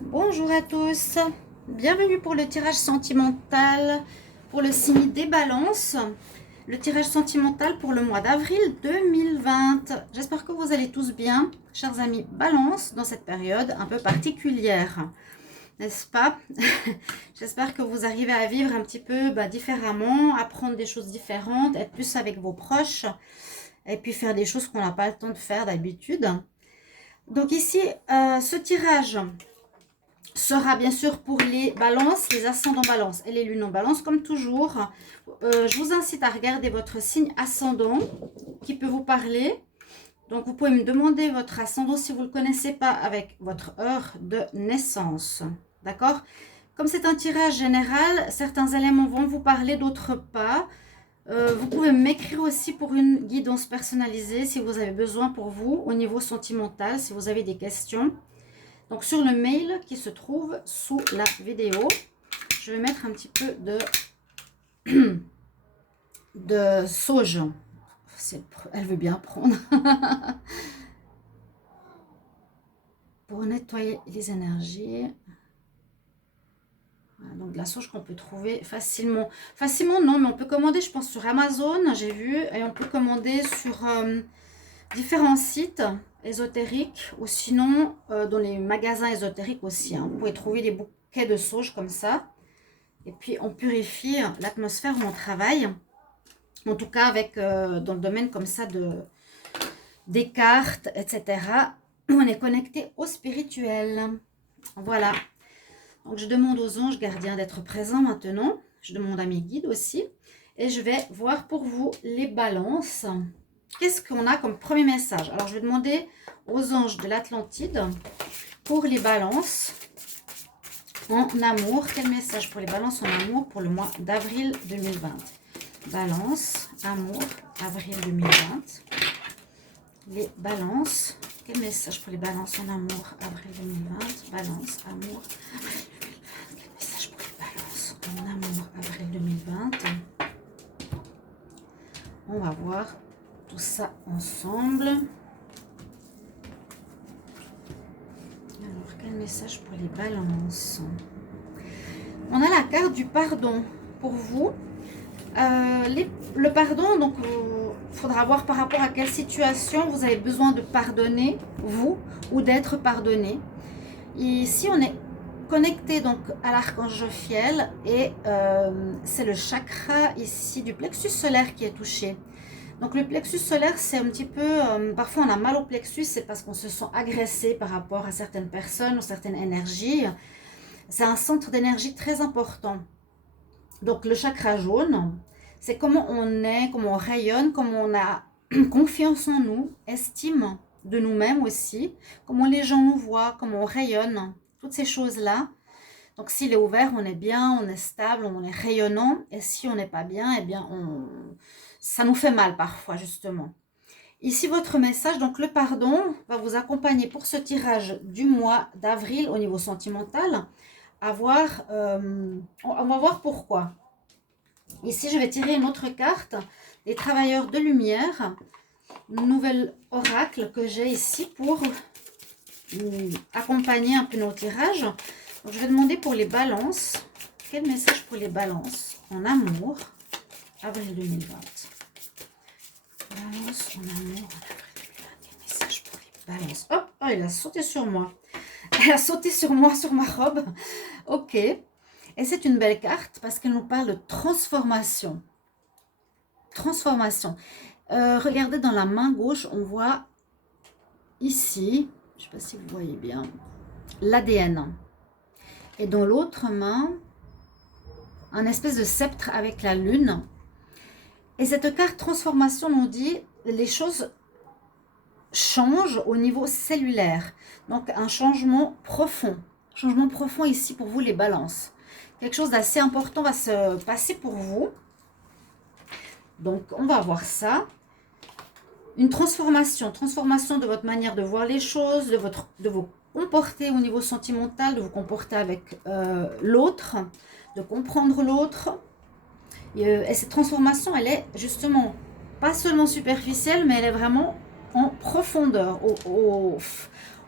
Bonjour à tous, bienvenue pour le tirage sentimental pour le signe des balances, le tirage sentimental pour le mois d'avril 2020. J'espère que vous allez tous bien, chers amis balance, dans cette période un peu particulière, n'est-ce pas? J'espère que vous arrivez à vivre un petit peu différemment, apprendre des choses différentes, être plus avec vos proches et puis faire des choses qu'on n'a pas le temps de faire d'habitude. Donc ici, ce tirage sera bien sûr pour les balances, les ascendants balance et les lunes en balance, comme toujours. Je vous incite à regarder votre signe ascendant qui peut vous parler. Donc, vous pouvez me demander votre ascendant si vous ne le connaissez pas avec votre heure de naissance. D'accord? Comme c'est un tirage général, certains éléments vont vous parler, d'autres pas. Vous pouvez m'écrire aussi pour une guidance personnalisée si vous avez besoin pour vous au niveau sentimental, si vous avez des questions. Donc sur le mail qui se trouve sous la vidéo, je vais mettre un petit peu de sauge. Elle veut bien prendre. Pour nettoyer les énergies. Voilà, donc de la sauge qu'on peut trouver facilement. Facilement non, mais on peut commander je pense sur Amazon, j'ai vu. Et on peut commander sur différents sites ésotériques ou sinon dans les magasins ésotériques aussi. Hein. Vous pouvez trouver des bouquets de sauge comme ça. Et puis on purifie l'atmosphère où on travaille. En tout cas avec dans le domaine comme ça des cartes, etc. Où on est connecté au spirituel. Voilà. Donc je demande aux anges gardiens d'être présents maintenant. Je demande à mes guides aussi. Et je vais voir pour vous les balances. Qu'est-ce qu'on a comme premier message? Alors, je vais demander aux anges de l'Atlantide pour les balances en amour. Quel message pour les balances en amour pour le mois d'avril 2020? Balance, amour, avril 2020. Les balances. Quel message pour les balances en amour, avril 2020? Balance, amour, avril 2020. Quel message pour les balances en amour, avril 2020? On va voir tout ça ensemble. Alors, quel message pour les balances? On a la carte du pardon pour vous. Le pardon, donc, il faudra voir par rapport à quelle situation vous avez besoin de pardonner, vous, ou d'être pardonné. Ici, on est connecté donc à l'archange Jophiel et c'est le chakra ici du plexus solaire qui est touché. Donc le plexus solaire, c'est un petit peu, parfois on a mal au plexus, c'est parce qu'on se sent agressé par rapport à certaines personnes ou certaines énergies. C'est un centre d'énergie très important. Donc le chakra jaune, c'est comment on est, comment on rayonne, comment on a confiance en nous, estime de nous-mêmes aussi, comment les gens nous voient, comment on rayonne, toutes ces choses-là. Donc s'il est ouvert, on est bien, on est stable, on est rayonnant. Et si on n'est pas bien, eh bien ça nous fait mal parfois justement. Ici votre message, donc le pardon va vous accompagner pour ce tirage du mois d'avril au niveau sentimental. On va voir pourquoi. Ici je vais tirer une autre carte, les travailleurs de lumière, une nouvelle oracle que j'ai ici pour accompagner un peu nos tirages. Donc, je vais demander pour les balances, quel message pour les balances en amour, avril 2020. Balance en amour, en avril 2020, quel message pour les balances. Hop, oh, il a sauté sur moi. Elle a sauté sur moi, sur ma robe. Ok. Et c'est une belle carte parce qu'elle nous parle de transformation. Transformation. Regardez dans la main gauche, on voit ici, je ne sais pas si vous voyez bien, l'ADN. Et dans l'autre main, un espèce de sceptre avec la lune. Et cette carte transformation nous dit les choses changent au niveau cellulaire. Donc un changement profond. Changement profond ici pour vous les balances. Quelque chose d'assez important va se passer pour vous. Donc on va voir ça. Une transformation. Transformation de votre manière de voir les choses, de vous comporter au niveau sentimental, de vous comporter avec l'autre, de comprendre l'autre. Et cette transformation, elle est justement pas seulement superficielle, mais elle est vraiment en profondeur,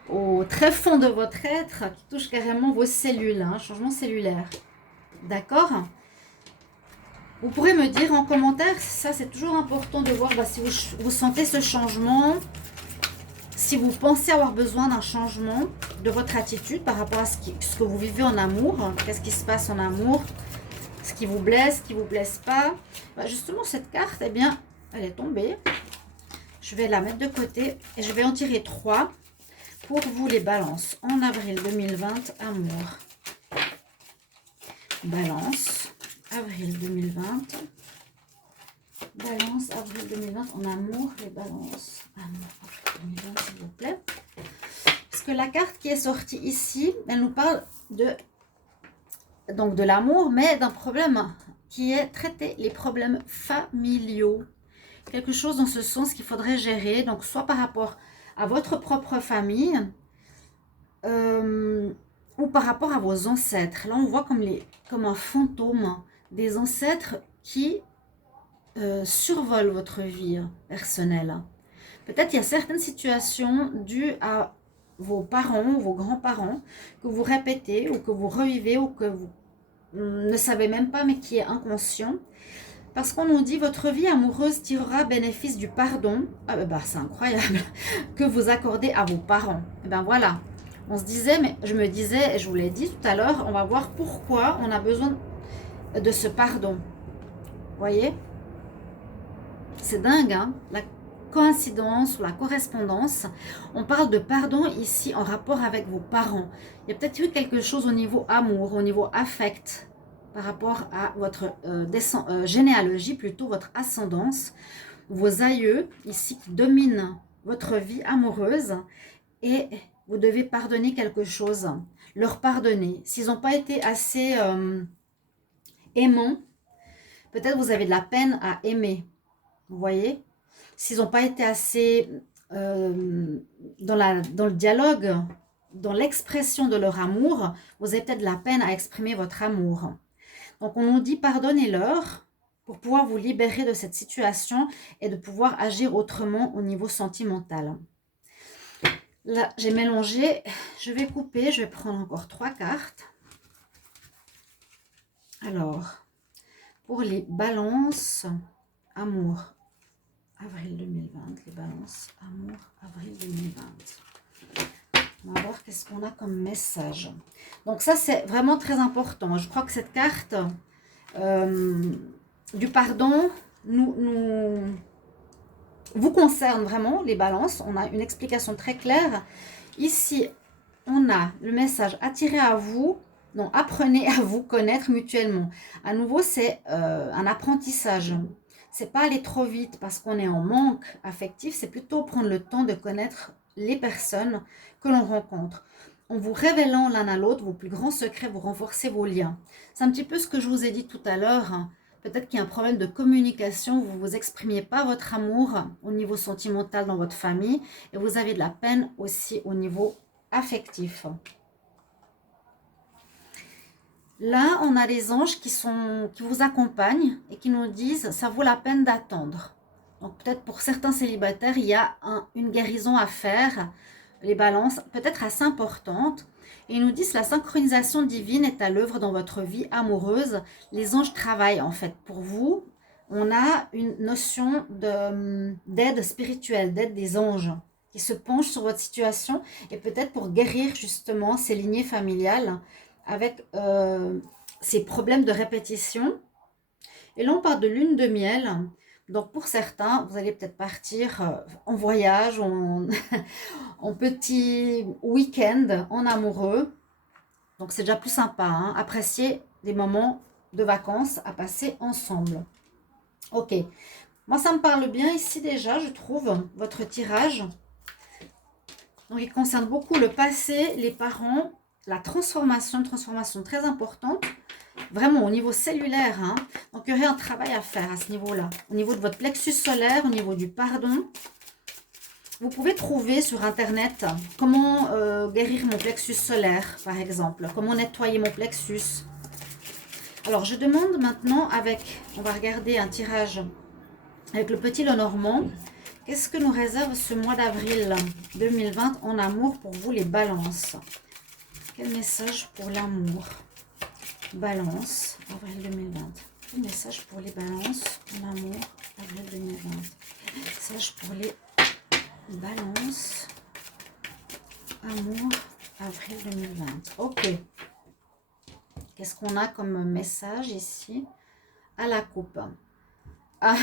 au très fond de votre être, qui touche carrément vos cellules, hein, changement cellulaire. D'accord? Vous pourrez me dire en commentaire, ça c'est toujours important de voir si vous sentez ce changement, si vous pensez avoir besoin d'un changement de votre attitude par rapport à ce que vous vivez en amour, qu'est-ce qui se passe en amour, ce qui vous blesse, ce qui ne vous blesse pas. Justement, cette carte, eh bien, elle est tombée. Je vais la mettre de côté et je vais en tirer 3 pour vous les balances. En avril 2020, amour. Balance, avril 2020. Balance, avril 2020, en amour, les balances. Amour, avril 2020, s'il vous plaît. Parce que la carte qui est sortie ici, elle nous parle de l'amour, mais d'un problème qui est traiter les problèmes familiaux. Quelque chose dans ce sens qu'il faudrait gérer, donc soit par rapport à votre propre famille ou par rapport à vos ancêtres. Là, on voit comme un fantôme des ancêtres qui survolent votre vie personnelle. Peut-être il y a certaines situations dues à vos parents, vos grands-parents, que vous répétez ou que vous revivez ou que vous ne savez même pas, mais qui est inconscient. Parce qu'on nous dit, votre vie amoureuse tirera bénéfice du pardon, c'est incroyable, que vous accordez à vos parents. Et ben voilà, on se disait, mais je me disais, et je vous l'ai dit tout à l'heure, on va voir pourquoi on a besoin de ce pardon. Vous voyez? C'est dingue, hein? La coïncidence ou la correspondance. On parle de pardon ici en rapport avec vos parents. Il y a peut-être eu quelque chose au niveau amour, au niveau affect, par rapport à votre généalogie, plutôt votre ascendance, vos aïeux ici qui dominent votre vie amoureuse et vous devez pardonner quelque chose, leur pardonner. S'ils n'ont pas été assez aimants, peut-être vous avez de la peine à aimer, vous voyez. S'ils n'ont pas été assez dans le dialogue, dans l'expression de leur amour, vous avez peut-être de la peine à exprimer votre amour. Donc, on nous dit pardonnez-leur pour pouvoir vous libérer de cette situation et de pouvoir agir autrement au niveau sentimental. Là, j'ai mélangé. Je vais couper. Je vais prendre encore 3 cartes. Alors, pour les balances, amour, avril 2020. Les balances, amour, avril 2020. On va voir qu'est-ce qu'on a comme message. Donc ça, c'est vraiment très important. Je crois que cette carte du pardon vous concerne vraiment, les balances. On a une explication très claire. Ici, on a le message attiré à vous. Donc, apprenez à vous connaître mutuellement. À nouveau, c'est un apprentissage. C'est pas aller trop vite parce qu'on est en manque affectif. C'est plutôt prendre le temps de connaître les personnes que l'on rencontre. En vous révélant l'un à l'autre vos plus grands secrets, vous renforcez vos liens. C'est un petit peu ce que je vous ai dit tout à l'heure. Peut-être qu'il y a un problème de communication, vous ne vous exprimiez pas votre amour au niveau sentimental dans votre famille et vous avez de la peine aussi au niveau affectif. Là, on a les anges qui vous accompagnent et qui nous disent « ça vaut la peine d'attendre ». Donc peut-être pour certains célibataires, il y a une guérison à faire, les balances, peut-être assez importante. Et ils nous disent la synchronisation divine est à l'œuvre dans votre vie amoureuse. Les anges travaillent en fait pour vous. On a une notion d'aide spirituelle, d'aide des anges qui se penchent sur votre situation et peut-être pour guérir justement ces lignées familiales avec ces problèmes de répétition. Et là, on parle de lune de miel. Donc, pour certains, vous allez peut-être partir en voyage, en petit week-end, en amoureux. Donc, c'est déjà plus sympa. Hein? Apprécier des moments de vacances à passer ensemble. Ok. Moi, ça me parle bien ici déjà, je trouve, votre tirage. Donc, il concerne beaucoup le passé, les parents, la transformation, une transformation très importante. Vraiment au niveau cellulaire, hein. Donc il y aurait un travail à faire à ce niveau-là. Au niveau de votre plexus solaire, au niveau du pardon. Vous pouvez trouver sur internet comment guérir mon plexus solaire, par exemple. Comment nettoyer mon plexus. Alors je demande maintenant on va regarder un tirage avec le petit Lenormand. Qu'est-ce que nous réserve ce mois d'avril 2020 en amour pour vous les balances? Quel message pour l'amour? Balance, avril 2020. Quel message pour les balances en amour, avril 2020? Message pour les balances, amour, avril 2020. Ok. Qu'est-ce qu'on a comme message ici? À la coupe. Ah,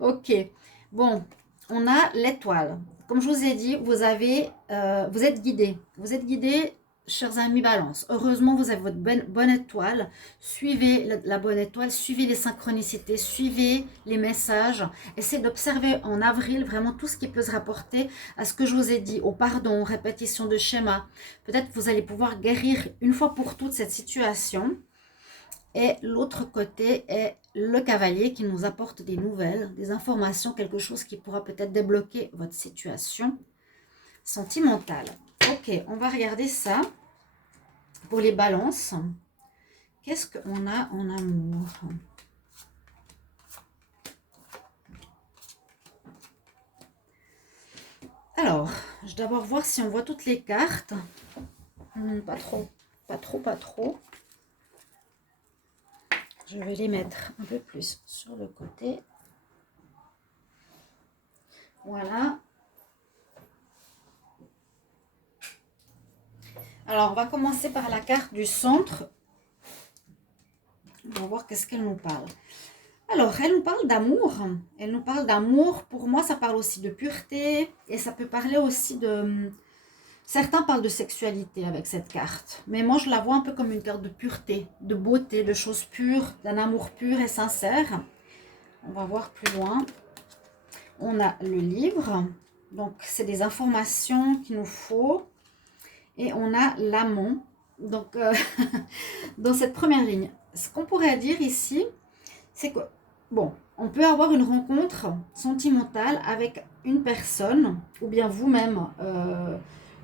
ok. Bon, on a l'étoile. Comme je vous ai dit, vous êtes guidés. Vous êtes guidés, chers amis Balance. Heureusement, vous avez votre bonne étoile. Suivez la bonne étoile, suivez les synchronicités, suivez les messages. Essayez d'observer en avril vraiment tout ce qui peut se rapporter à ce que je vous ai dit, au pardon, répétition de schéma. Peut-être que vous allez pouvoir guérir une fois pour toutes cette situation. Et l'autre côté est le cavalier qui nous apporte des nouvelles, des informations, quelque chose qui pourra peut-être débloquer votre situation sentimentale. Ok, on va regarder ça pour les balances. Qu'est-ce qu'on a en amour? Alors, je vais d'abord voir si on voit toutes les cartes. Pas trop, pas trop, pas trop. Je vais les mettre un peu plus sur le côté. Voilà. Alors, on va commencer par la carte du centre. On va voir qu'est-ce qu'elle nous parle. Alors, elle nous parle d'amour. Elle nous parle d'amour. Pour moi, ça parle aussi de pureté. Et ça peut parler aussi de... Certains parlent de sexualité avec cette carte. Mais moi, je la vois un peu comme une carte de pureté, de beauté, de choses pures, d'un amour pur et sincère. On va voir plus loin. On a le livre. Donc, c'est des informations qu'il nous faut. Et on a l'amant. Donc, dans cette première ligne, ce qu'on pourrait dire ici, c'est que, bon, on peut avoir une rencontre sentimentale avec une personne, ou bien vous-même,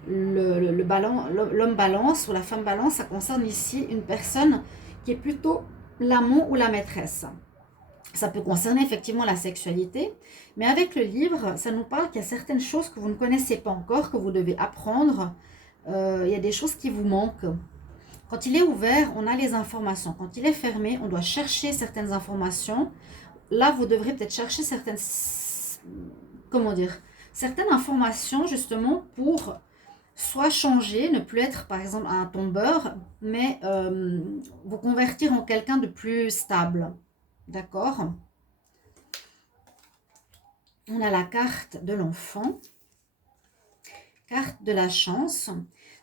l'homme balance ou la femme balance, ça concerne ici une personne qui est plutôt l'amant ou la maîtresse. Ça peut concerner effectivement la sexualité, mais avec le livre, ça nous parle qu'il y a certaines choses que vous ne connaissez pas encore, que vous devez apprendre. Il y a des choses qui vous manquent. Quand il est ouvert, on a les informations. Quand il est fermé, on doit chercher certaines informations. Là, vous devrez peut-être chercher certaines, comment dire, certaines informations justement pour soit changer, ne plus être par exemple un tombeur, mais vous convertir en quelqu'un de plus stable. D'accord? On a la carte de l'enfant, carte de la chance.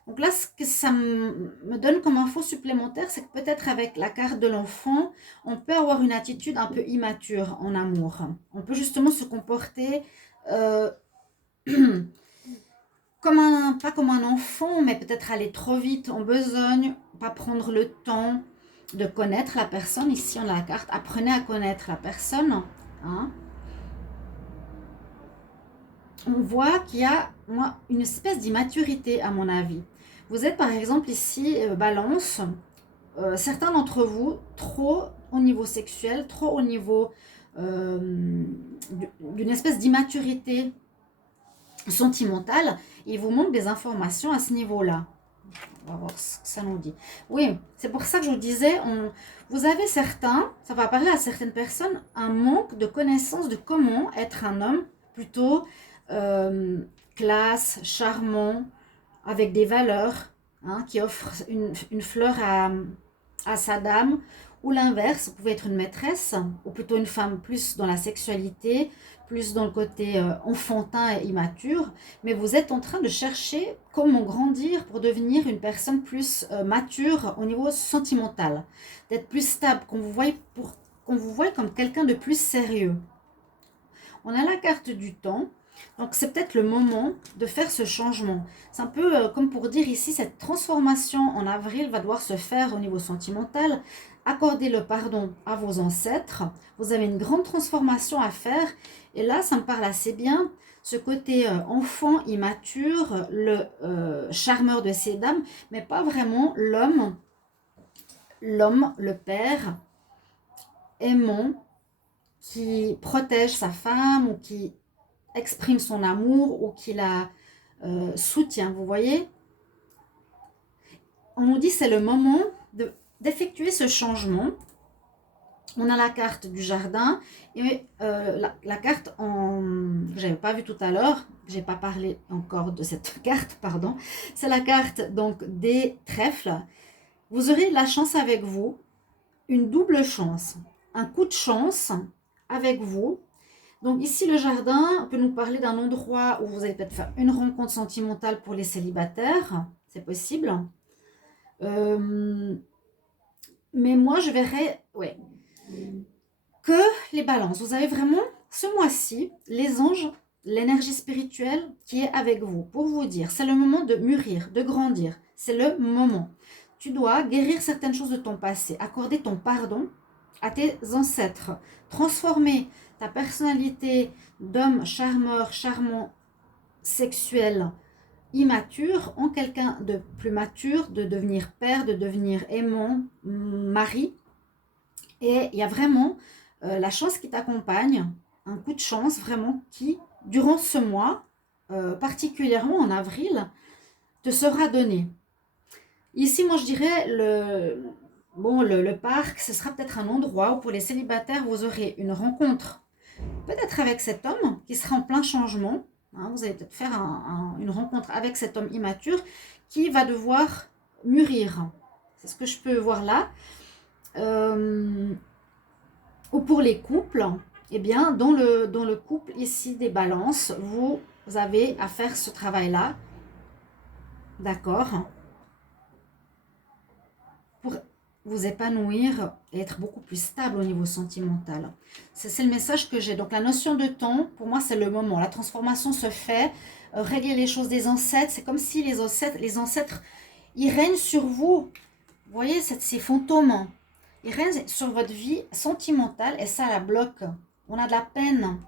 Donc là, ce que ça me donne comme info supplémentaire, c'est que peut-être avec la carte de l'enfant, on peut avoir une attitude un peu immature en amour. On peut justement se comporter pas comme un enfant, mais peut-être aller trop vite en besogne, pas prendre le temps de connaître la personne. Ici, on a la carte « Apprenez à connaître la personne hein ». On voit qu'il y a une espèce d'immaturité à mon avis. Vous êtes par exemple ici, balance, certains d'entre vous, trop au niveau sexuel, trop au niveau d'une espèce d'immaturité sentimentale. Il vous manque des informations à ce niveau-là. On va voir ce que ça nous dit. Oui, c'est pour ça que je vous disais, vous avez certains, ça va parler à certaines personnes, un manque de connaissance de comment être un homme plutôt classe, charmant, avec des valeurs, hein, qui offre une fleur à sa dame, ou l'inverse, vous pouvez être une maîtresse, ou plutôt une femme plus dans la sexualité, plus dans le côté enfantin et immature, mais vous êtes en train de chercher comment grandir pour devenir une personne plus mature au niveau sentimental, d'être plus stable, qu'on vous voie comme quelqu'un de plus sérieux. On a la carte du temps. Donc, c'est peut-être le moment de faire ce changement. C'est un peu comme pour dire ici, cette transformation en avril va devoir se faire au niveau sentimental. Accordez le pardon à vos ancêtres. Vous avez une grande transformation à faire. Et là, ça me parle assez bien. Ce côté enfant, immature, le charmeur de ces dames, mais pas vraiment l'homme, le père, aimant, qui protège sa femme ou qui exprime son amour ou qui la soutient, vous voyez. On nous dit c'est le moment d'effectuer ce changement. On a la carte du jardin et la carte que j'avais pas vue tout à l'heure, j'ai pas parlé encore de cette carte, pardon. C'est la carte donc des trèfles. Vous aurez la chance avec vous, une double chance, un coup de chance avec vous. Donc ici le jardin peut nous parler d'un endroit où vous allez peut-être faire une rencontre sentimentale pour les célibataires, c'est possible. Mais moi je verrais, ouais, que les balances. Vous avez vraiment ce mois-ci les anges, l'énergie spirituelle qui est avec vous pour vous dire c'est le moment de mûrir, de grandir. C'est le moment. Tu dois guérir certaines choses de ton passé, accorder ton pardon à tes ancêtres, transformer ta personnalité d'homme charmeur, charmant, sexuel, immature en quelqu'un de plus mature, de devenir père, de devenir aimant, mari. Et il y a vraiment la chance qui t'accompagne, un coup de chance vraiment qui, durant ce mois, particulièrement en avril, te sera donné. Ici, moi, je dirais, le parc, ce sera peut-être un endroit où pour les célibataires, vous aurez une rencontre, peut-être avec cet homme qui sera en plein changement. Hein, vous allez peut-être faire une rencontre avec cet homme immature qui va devoir mûrir. C'est ce que je peux voir là. Ou pour les couples, eh bien, dans le couple ici des balances, vous avez à faire ce travail-là. D'accord, pour vous épanouir et être beaucoup plus stable au niveau sentimental. C'est le message que j'ai. Donc la notion de temps, pour moi, c'est le moment. La transformation se fait. Régler les choses des ancêtres, c'est comme si les ancêtres, ils règnent sur vous. Vous voyez, ces fantômes, ils règnent sur votre vie sentimentale et ça la bloque. On a de la peine.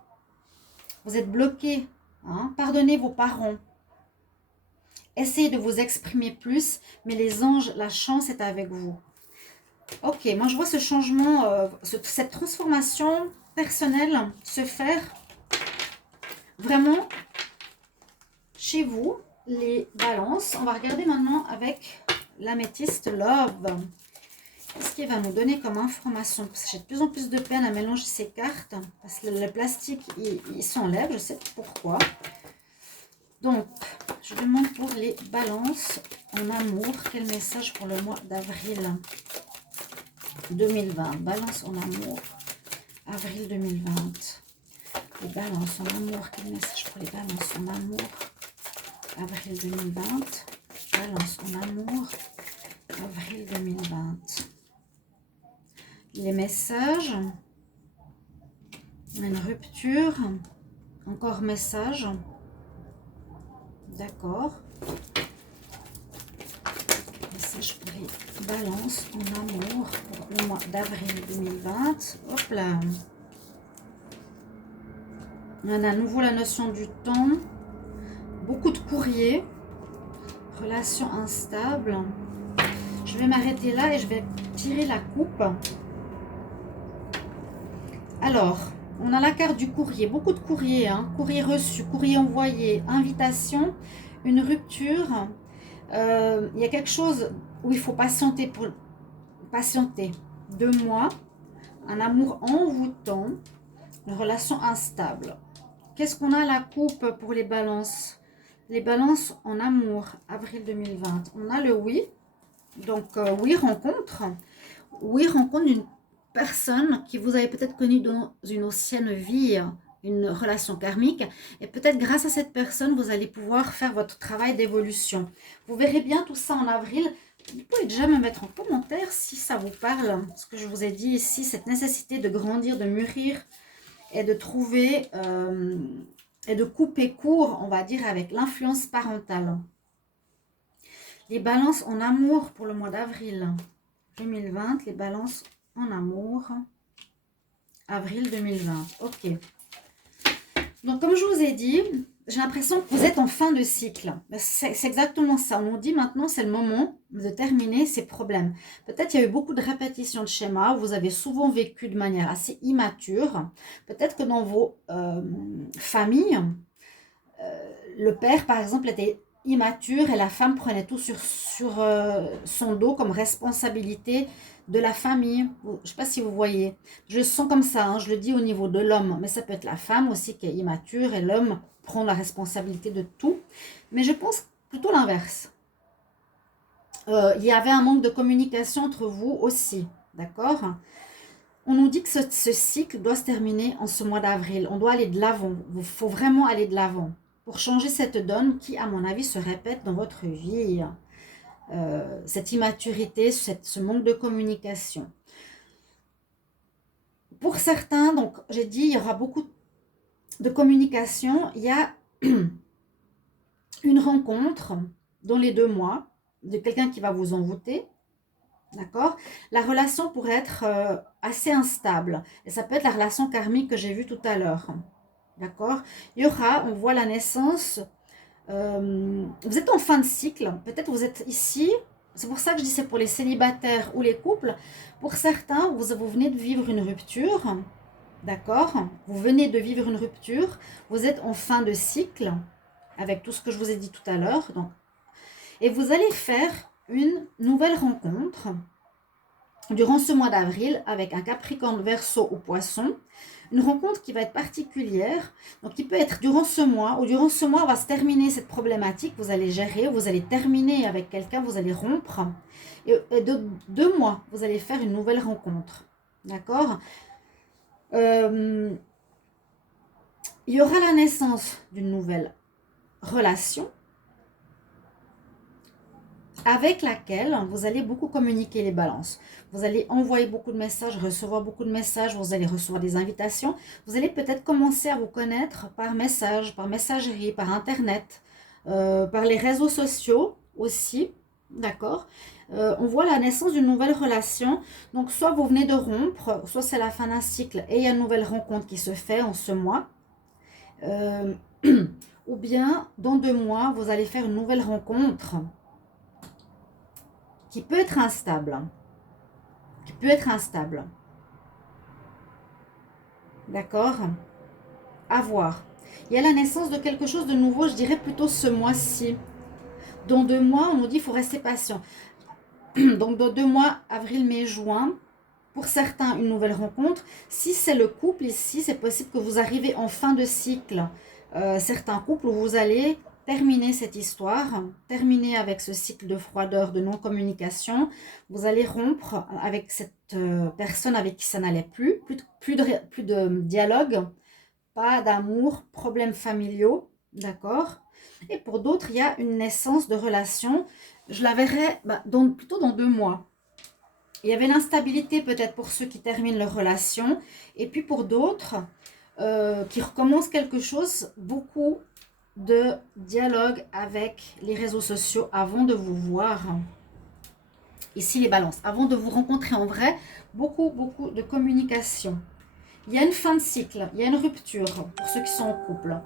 Vous êtes bloqué. Hein? Pardonnez vos parents. Essayez de vous exprimer plus, mais les anges, la chance est avec vous. Ok, moi je vois ce changement, cette transformation personnelle se faire vraiment chez vous, les balances. On va regarder maintenant avec l'améthyste Love. Qu'est-ce qu'il va nous donner comme information? Parce que j'ai de plus en plus de peine à mélanger ces cartes. Parce que le plastique, il s'enlève, je sais pas pourquoi. Donc, je demande pour les balances en amour. Quel message pour le mois d'avril 2020? Balance en amour, avril 2020. Les balances en amour. Quel message pour les balances en amour, avril 2020. Balance en amour, avril 2020. Les messages. Une rupture. Encore message. D'accord. Message pour les balances en amour pour le mois d'avril 2020. Hop là. On a à nouveau la notion du temps. Beaucoup de courriers. Relation instable. Je vais m'arrêter là et je vais tirer la coupe. Alors, on a la carte du courrier. Beaucoup de courriers. Hein. Courrier reçu, courrier envoyé, invitation, une rupture. Il y a quelque chose où il faut patienter. Patienter 2 mois. Un amour envoûtant. Une relation instable. Qu'est-ce qu'on a à la coupe pour les balances? Les balances en amour, avril 2020. On a le oui. Donc, oui, rencontre. Oui, rencontre d'une personne qui vous avez peut-être connue dans une ancienne vie, une relation karmique. Et peut-être grâce à cette personne, vous allez pouvoir faire votre travail d'évolution. Vous verrez bien tout ça en avril. Vous pouvez déjà me mettre en commentaire si ça vous parle. Ce que je vous ai dit ici, cette nécessité de grandir, de mûrir et de trouver et de couper court, on va dire, avec l'influence parentale. Les balances en amour pour le mois d'avril 2020. Les balances en amour, avril 2020. Ok. Donc, comme je vous ai dit, j'ai l'impression que vous êtes en fin de cycle. C'est exactement ça. On nous dit maintenant, c'est le moment de terminer ces problèmes. Peut-être il y a eu beaucoup de répétitions de schémas. Vous avez souvent vécu de manière assez immature. Peut-être que dans vos familles, le père, par exemple, était immature et la femme prenait tout sur son dos comme responsabilité de la famille. Je ne sais pas si vous voyez. Je le sens comme ça, hein, je le dis au niveau de l'homme, mais ça peut être la femme aussi qui est immature et l'homme prend la responsabilité de tout. Mais je pense plutôt l'inverse. Il y avait un manque de communication entre vous aussi, d'accord? On nous dit que ce cycle doit se terminer en ce mois d'avril. On doit aller de l'avant. Il faut vraiment aller de l'avant pour changer cette donne qui, à mon avis, se répète dans votre vie. Cette immaturité, ce manque de communication. Pour certains, donc j'ai dit, il y aura beaucoup de communication. Il y a une rencontre dans les 2 mois de quelqu'un qui va vous envoûter. D'accord? La relation pourrait être assez instable. Et ça peut être la relation karmique que j'ai vue tout à l'heure. D'accord? Il y aura, on voit la naissance. Vous êtes en fin de cycle. Peut-être vous êtes ici. C'est pour ça que je dis c'est pour les célibataires ou les couples. Pour certains, vous venez de vivre une rupture. D'accord? Vous venez de vivre une rupture. Vous êtes en fin de cycle. Avec tout ce que je vous ai dit tout à l'heure. Et vous allez faire une nouvelle rencontre durant ce mois d'avril avec un Capricorne, Verseau ou Poisson. Une rencontre qui va être particulière, donc qui peut être durant ce mois, ou durant ce mois, on va se terminer cette problématique, vous allez gérer, vous allez terminer avec quelqu'un, vous allez rompre, et de 2 mois, vous allez faire une nouvelle rencontre, d'accord? Il y aura la naissance d'une nouvelle relation, avec laquelle vous allez beaucoup communiquer les balances. Vous allez envoyer beaucoup de messages, recevoir beaucoup de messages, vous allez recevoir des invitations. Vous allez peut-être commencer à vous connaître par message, par messagerie, par internet, par les réseaux sociaux aussi, d'accord? On voit la naissance d'une nouvelle relation. Donc soit vous venez de rompre, soit c'est la fin d'un cycle et il y a une nouvelle rencontre qui se fait en ce mois. Ou bien dans 2 mois, vous allez faire une nouvelle rencontre qui peut être instable. D'accord? À voir. Il y a la naissance de quelque chose de nouveau, je dirais plutôt ce mois-ci. Dans 2 mois, on nous dit qu'il faut rester patient. Donc dans 2 mois, avril, mai, juin, pour certains, une nouvelle rencontre. Si c'est le couple ici, c'est possible que vous arrivez en fin de cycle. Certains couples où vous allez terminer cette histoire, terminer avec ce cycle de froideur, de non-communication. Vous allez rompre avec cette personne avec qui ça n'allait plus de dialogue, pas d'amour, problèmes familiaux, d'accord? Et pour d'autres, il y a une naissance de relation. Je la verrai plutôt dans 2 mois. Il y avait l'instabilité peut-être pour ceux qui terminent leur relation. Et puis pour d'autres qui recommencent quelque chose, beaucoup de dialogue avec les réseaux sociaux avant de vous voir. Ici les balances. Avant de vous rencontrer en vrai, beaucoup de communication. Il y a une fin de cycle, il y a une rupture pour ceux qui sont en couple.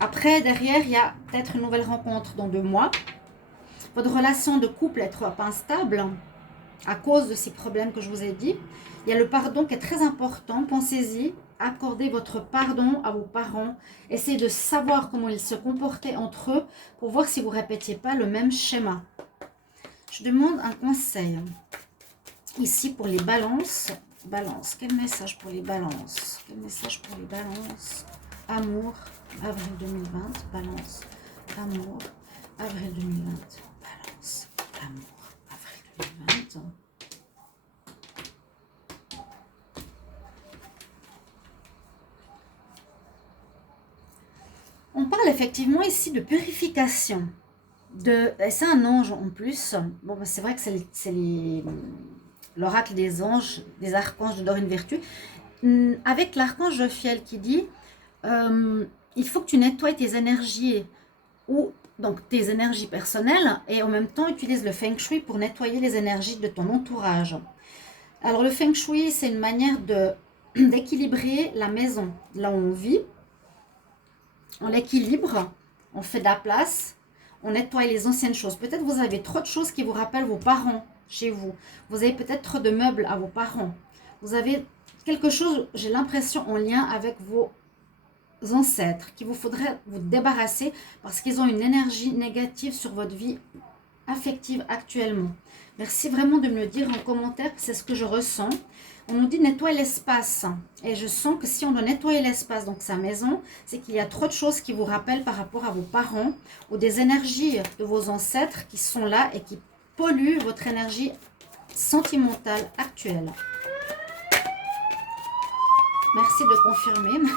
Après, derrière, il y a peut-être une nouvelle rencontre dans 2 mois. Votre relation de couple est trop instable à cause de ces problèmes que je vous ai dit. Il y a le pardon qui est très important. Pensez-y. Accordez votre pardon à vos parents. Essayez de savoir comment ils se comportaient entre eux pour voir si vous ne répétiez pas le même schéma. Je demande un conseil. Ici pour les balances. Balance. Quel message pour les balances? Quel message pour les balances? Amour. Avril 2020. Balance. Amour. Avril 2020. Balance. Amour. Avril 2020. On parle effectivement ici de purification. C'est un ange en plus. Bon, c'est vrai que c'est l'oracle des anges, des archanges de Dorine Virtue. Avec l'archange Jophiel qui dit il faut que tu nettoies tes énergies, donc tes énergies personnelles, et en même temps utilise le Feng Shui pour nettoyer les énergies de ton entourage. Alors le Feng Shui, c'est une manière d'équilibrer la maison, là où on vit. on l'équilibre, on fait de la place, on nettoie les anciennes choses. Peut-être vous avez trop de choses qui vous rappellent vos parents chez vous. Vous avez peut-être trop de meubles à vos parents. Vous avez quelque chose, j'ai l'impression, en lien avec vos ancêtres qu'il vous faudrait vous débarrasser parce qu'ils ont une énergie négative sur votre vie affective actuellement. Merci vraiment de me le dire en commentaire, c'est ce que je ressens. On nous dit nettoyer l'espace et je sens que si on doit nettoyer l'espace, donc sa maison, c'est qu'il y a trop de choses qui vous rappellent par rapport à vos parents ou des énergies de vos ancêtres qui sont là et qui polluent votre énergie sentimentale actuelle. Merci de confirmer.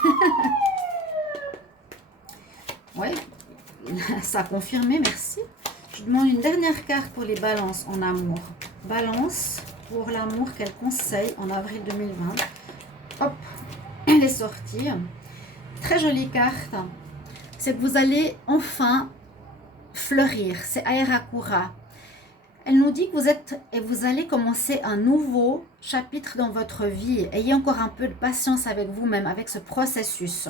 Oui, ça a confirmé, merci. Je demande une dernière carte pour les balances en amour. Balance pour l'amour, quel conseil en avril 2020. Hop, elle est sortie. Très jolie carte. C'est que vous allez enfin fleurir. C'est Aerakura. Elle nous dit que vous êtes et vous allez commencer un nouveau chapitre dans votre vie. Ayez encore un peu de patience avec vous-même, avec ce processus.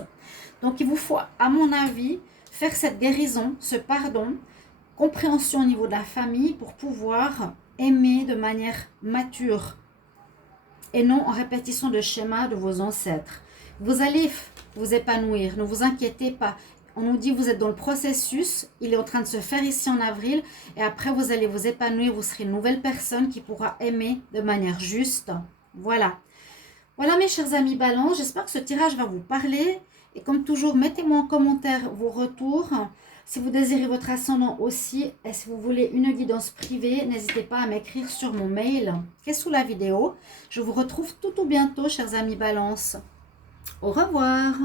Donc, il vous faut, à mon avis, faire cette guérison, ce pardon, compréhension au niveau de la famille pour pouvoir aimer de manière mature et non en répétition de schémas de vos ancêtres. Vous allez vous épanouir, ne vous inquiétez pas. On nous dit que vous êtes dans le processus, il est en train de se faire ici en avril et après vous allez vous épanouir, vous serez une nouvelle personne qui pourra aimer de manière juste. Voilà. Voilà mes chers amis Balance, j'espère que ce tirage va vous parler et comme toujours, mettez-moi en commentaire vos retours. Si vous désirez votre ascendant aussi et si vous voulez une guidance privée, n'hésitez pas à m'écrire sur mon mail qui est sous la vidéo. Je vous retrouve tout bientôt chers amis Balance. Au revoir.